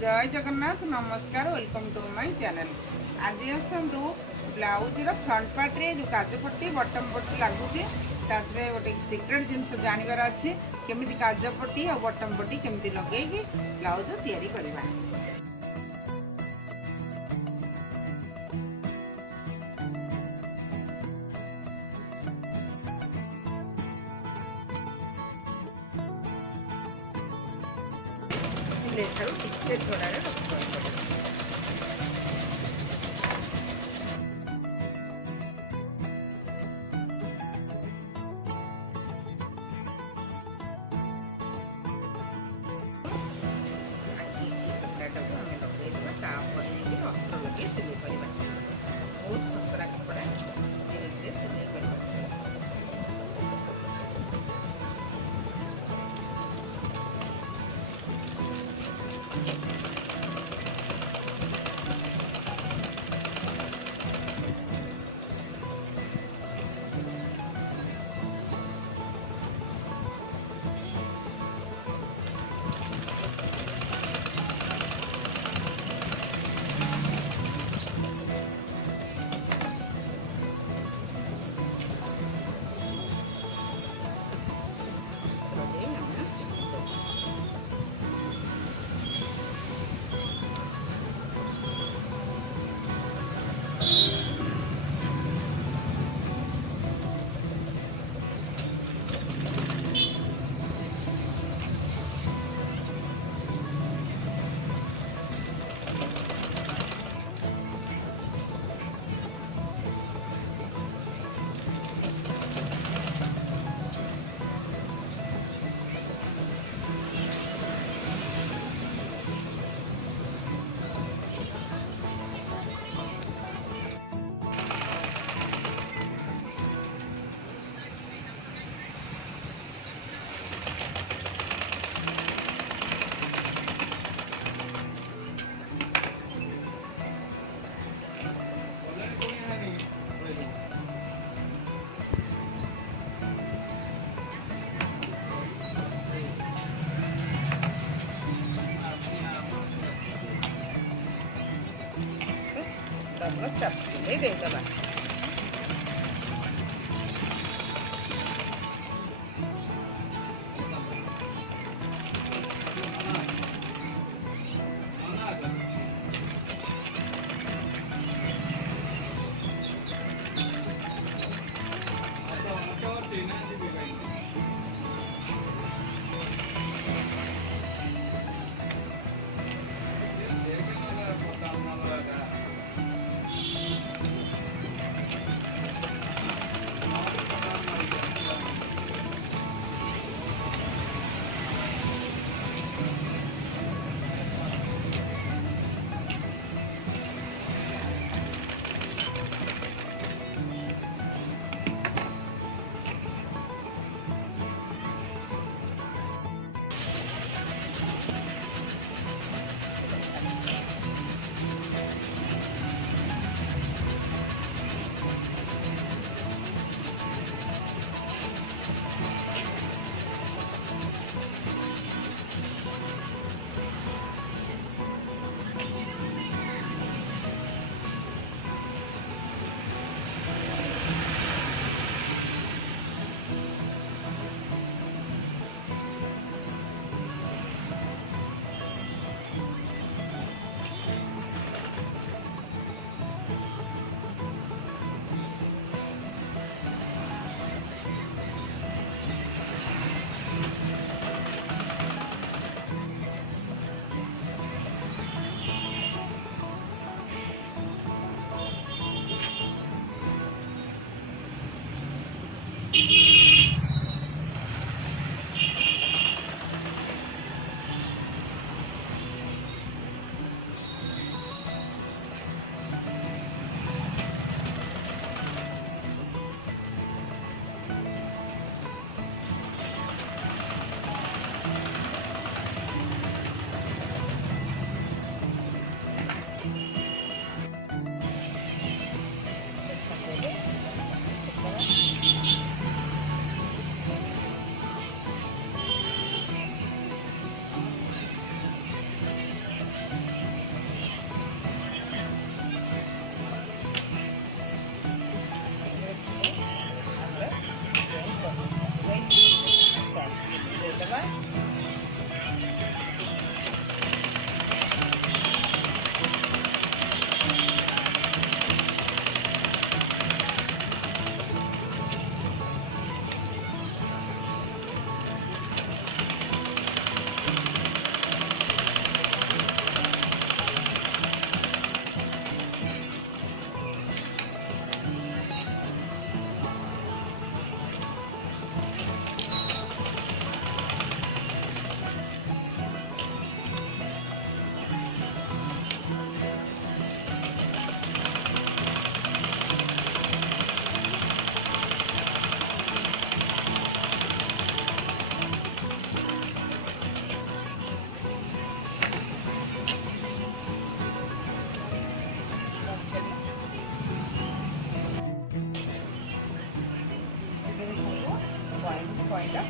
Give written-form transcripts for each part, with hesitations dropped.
जय जगन्नाथ नमस्कार welcome to my channel. आज आसतु ब्लाउज फ्रंट पार्ट रे जो काजपट्टी बटम पट्टी लगुच गोटे सिक्रेट जिनस जानवर अच्छे केमी काजपट्टी और बटम पट्टी केमी लगे ब्लाउज तैयारी करवा। ठारू टिके छड़ारे रखिए। अस्त्र लगे सिलाई करवा बहुत खसरा कपड़ा धीरे धीरे सिलाई करवा। चाप सिलाई देदेबा।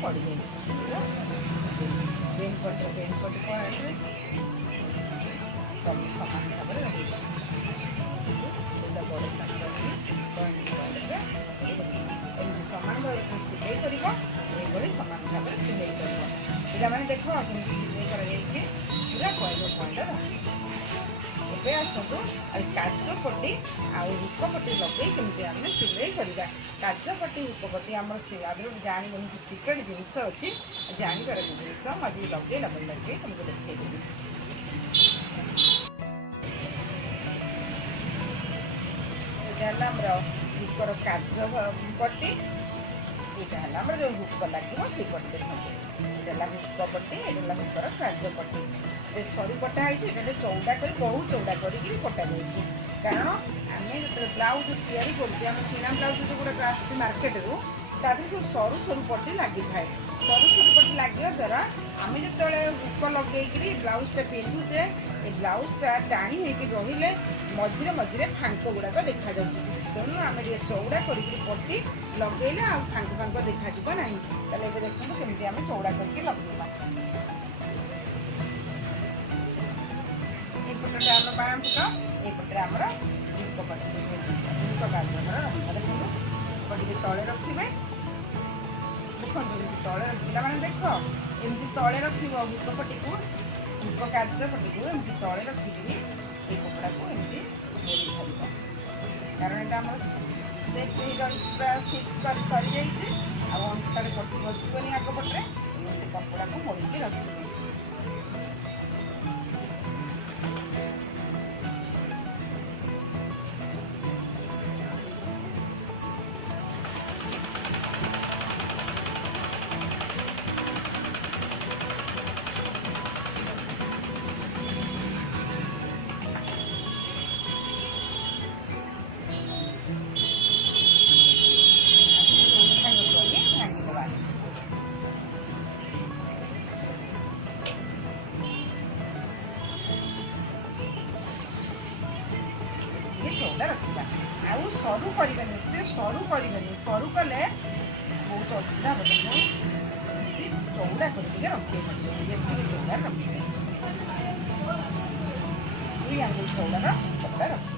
पड़ जाए बेन पट पॉइंट सब समान भाव में रही बड़ साइज पॉइंट सामान भाव सिलाई कर सामान भाव में सिलाई कर मैंने देख सिलाई कर पूरा पॉइंट पॉइंट रही ଏବେ ଆସନ୍ତୁ କାଜ ପଟି ଆଉ ହୁକ ପଟି ଲଗେଇ କେମିତି ଆମେ ସିଲେଇ କରିବା। କାଜ ପଟି ହୁକ ପଟି ଆମର ଆଗରୁ ଜାଣିବନି କି ସିକ୍ରେଟ୍ ଜିନିଷ ଅଛି ଜାଣିବାର ଜିନିଷ ମୁଁ ଆଜି ଲଗେଇଲା ପରେ ଲଗେଇ ତୁମକୁ ଦେଖେଇଦେବି। ଏଇଟା ହେଲା ଆମର ହୁକର କାଜ ପଟି, ଏଇଟା ହେଲା ଆମର ଯେଉଁ ହୁକ ଲାଗିବ ସେଇ ପଟି ଦେଖନ୍ତୁ। ଏଇଟା ହେଲା ହୁକ ପଟି, ଏଇଟା ହେଲା ହୁକର କାଜ ପଟି। ସରୁ କଟା ହେଇଛି ଏଇଟା ଚଉଡ଼ା କରି ବହୁ ଚଉଡ଼ା କରିକି କଟା ଯାଇଛି କାରଣ ଆମେ ଯେତେବେଳେ ବ୍ଲାଉଜ ତିଆରି କରୁଛେ ଆମେ କିଣା ବ୍ଲାଉଜ ଯେଉଁଗୁଡ଼ାକ ଆସୁଛି ମାର୍କେଟରୁ ତା ଦେହରେ ସବୁ ସରୁ ସରୁ ପଟି ଲାଗିଥାଏ। ସରୁ ସରୁ ପଟି ଲାଗିବା ଦ୍ୱାରା ଆମେ ଯେତେବେଳେ ହୁକ ଲଗେଇକିରି ବ୍ଲାଉଜଟା ପିନ୍ଧୁଛେ ଏ ବ୍ଲାଉଜଟା ଟାଣି ହେଇକି ରହିଲେ ମଝିରେ ମଝିରେ ଫାଙ୍କ ଗୁଡ଼ାକ ଦେଖାଯାଉଛି। ତେଣୁ ଆମେ ଟିକେ ଚଉଡ଼ା କରିକି ପଟି ଲଗେଇଲେ ଆଉ ଫାଙ୍କ ଦେଖାଯିବ ନାହିଁ। ତାହେଲେ ଏବେ ଦେଖନ୍ତୁ କେମିତି ଆମେ ଚଉଡ଼ା କରିକି ଲଗେଇବା। ଏପଟରେ ଆମର ବାଁ ପଟ, ଏପଟରେ ଆମର ହୁକ ପଟି ହୁକ କାଜ ଆମର ରହିବ। ଦେଖନ୍ତୁ ଟିକେ ତଳେ ରଖିବେ, ଦେଖନ୍ତୁ ଏମିତି ତଳେ ପିଲାମାନେ ଦେଖ ଏମିତି ତଳେ ରଖିବ ହୁକ ପଟିକୁ, ହୁକ କାଜ ପଟିକୁ ଏମିତି ତଳେ ରଖିକିରି ଏଇ କପଡ଼ାକୁ ଏମିତି ଘେରି ଧରିବ କାରଣ ଏଇଟା ଆମର ସେଟ୍ ହେଇ ରହିଛି ପୁରା ଫିକ୍ସ କରି ସରିଯାଇଛି। ଆଉ ଅଣ୍ଟାରେ ପଟି ବସିବନି ଆଗ ପଟରେ, ଏମିତି କପଡ଼ାକୁ ମୋଡ଼ିକି ରଖିବେ। चौड़ा रखा आउ सरू करें सरू करें सरू कले बहुत असुविधा हे चौड़ा करके रखे चौड़ा रखे दुई आंगुल चौड़ा कपड़ा रखे।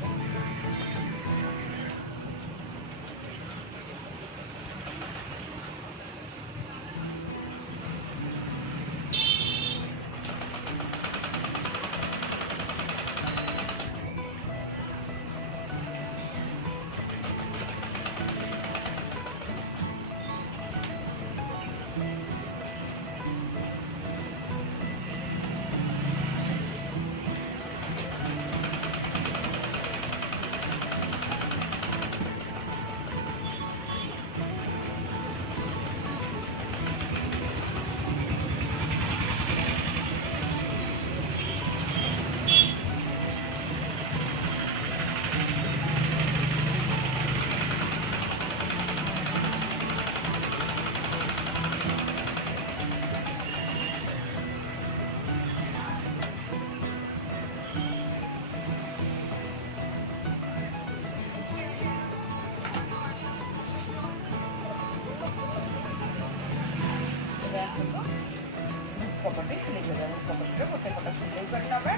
कपड़े सिलाई कर कपड़े गोटे पट सिलाई कर नवा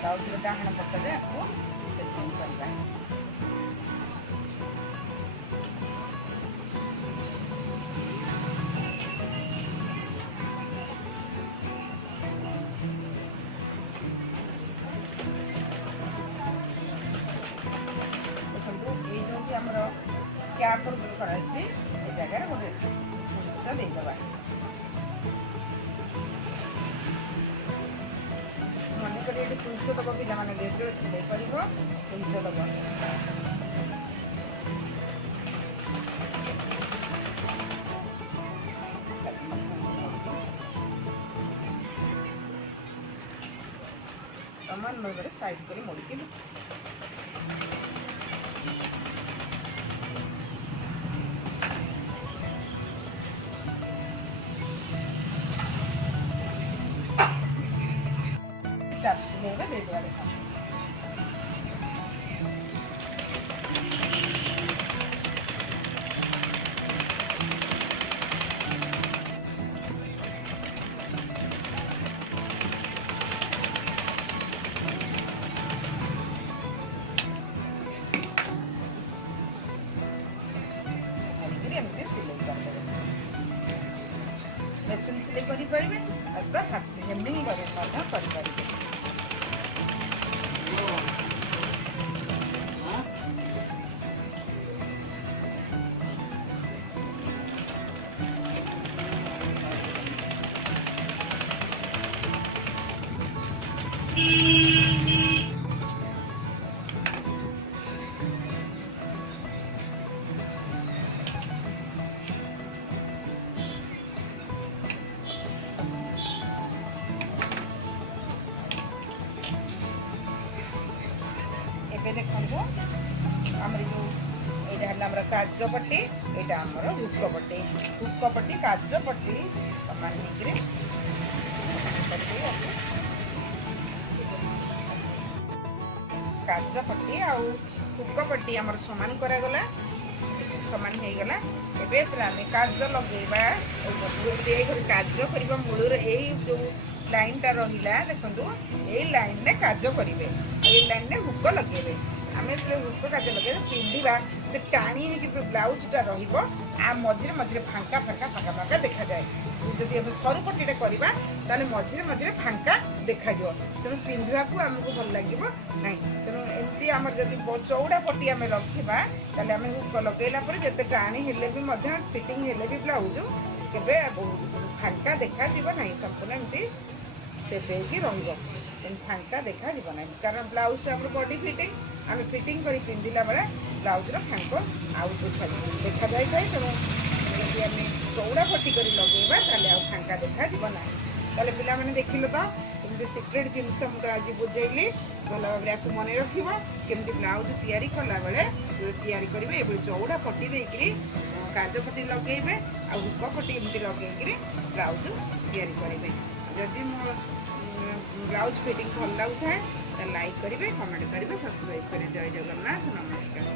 ब्लाउज डाहाण पटरे आपको सेटिंग करवा। क्या कराई जगह गोटे जिनस देदेबा मन कर पुरुष दब पिला देखते सिलाई कर पुरुष दब समान भाव में साइज कर मोड़की ଲଗେଇବା ଦେଇଦେବା ଦେଖ। ଏମିତି ସିଲେଇ କରିଦେବେ। ମେସିନ୍ ସିଲେଇ କରିପାରିବେ ତ ହେମିଂ କରି ମଧ୍ୟ କରିପାରିବେ। ଏବେ ଦେଖନ୍ତୁ ଆମର ଯେଉଁ ଏଇଟା ହେଲା ଆମର କାଜ ପଟି, ଏଇଟା ଆମର ହୁକ ପଟି। ହୁକ ପଟି କାଜ ପଟି ସମାନ ହେଇକିରି କାଜ ପଟି ଆଉ ହୁକ ପଟି ଆମର ସମାନ କରାଗଲା, ସମାନ ହେଇଗଲା। ଏବେ ଆମେ କାଜ ଲଗେଇବା। କାଜ କରିବା ମୂଳରେ ଏଇ ଯେଉଁ ଲାଇନଟା ରହିଲା ଦେଖନ୍ତୁ, ଏଇ ଲାଇନରେ କାଜ କରିବେ, ଏଇ ଲାଇନରେ ହୁକ ଲଗେଇବେ। ଆମେ ଯେତେବେଳେ ହୁକ କାଜ ଲଗେଇବା ପିନ୍ଧିବା ସେ ଟାଣି ହେଇକି ବ୍ଲାଉଜଟା ରହିବ, ମଝିରେ ମଝିରେ ଫାଙ୍କା ଫାଙ୍କା ଫାଙ୍କା ଫାଙ୍କା ଦେଖାଯାଏ। ଯଦି ଆମେ ସରୁ ପଟିଟା କରିବା ତାହେଲେ ମଝିରେ ମଝିରେ ଫାଙ୍କା ଦେଖାଯିବ, ତେଣୁ ପିନ୍ଧିବାକୁ ଆମକୁ ଭଲ ଲାଗିବ ନାହିଁ। ତେଣୁ ଏମିତି ଆମର ଯଦି ଚଉଡ଼ା ପଟି ଆମେ ରଖିବା ତାହେଲେ ଆମେ ହୁକ ଲଗେଇଲା ପରେ ଯେତେ ଟାଣି ହେଲେ ବି ମଧ୍ୟ ଫିଟିଂ ହେଲେ ବି ବ୍ଲାଉଜ କେବେ ଫାଙ୍କା ଦେଖାଯିବ ନାହିଁ, ସମ୍ପୂର୍ଣ୍ଣ ଏମିତି ସେପ୍ ହେଇକି ରହିବ, ଫାଙ୍କା ଦେଖାଯିବ ନାହିଁ। କାରଣ ବ୍ଲାଉଜଟା ଆମର ବଡି ଫିଟିଂ, ଆମେ ଫିଟିଂ କରି ପିନ୍ଧିଲା ବେଳେ ବ୍ଲାଉଜର ଫାଙ୍କ ଆଉ ଦେଖାଯାଇଥାଏ। ତେଣୁ ଯଦି ଆମେ ଚଉଡ଼ା ପଟି କରି ଲଗେଇବା ତାହେଲେ ଆଉ ଫାଙ୍କା ଦେଖାଯିବ ନାହିଁ। ତାହେଲେ ପିଲାମାନେ ଦେଖିଲେ ତ କେମିତି ସିକ୍ରେଟ୍ ଜିନିଷ ମୁଁ ତ ଆଜି ବୁଝେଇଲି, ଭଲ ଭାବରେ ଆକୁ ମନେ ରଖିବ। କେମିତି ବ୍ଲାଉଜ ତିଆରି କଲାବେଳେ ତିଆରି କରିବେ, ଏଭଳି ଚଉଡ଼ା ପଟି ଦେଇକିରି କାଜ ପଟି ଲଗେଇବେ ଆଉ ହୁକ ପଟି ଏମିତି ଲଗେଇକିରି ବ୍ଲାଉଜ ତିଆରି କରିବେ। ଯଦି ମୋ ବ୍ଲାଉଜ ଫିଟିଂ ଭଲ ଲାଗୁଥାଏ ତାହେଲେ ଲାଇକ୍ କରିବେ, କମେଣ୍ଟ କରିବେ, ସବସ୍କ୍ରାଇବ୍ କରିବେ। ଜୟ ଜଗନ୍ନାଥ, ନମସ୍କାର।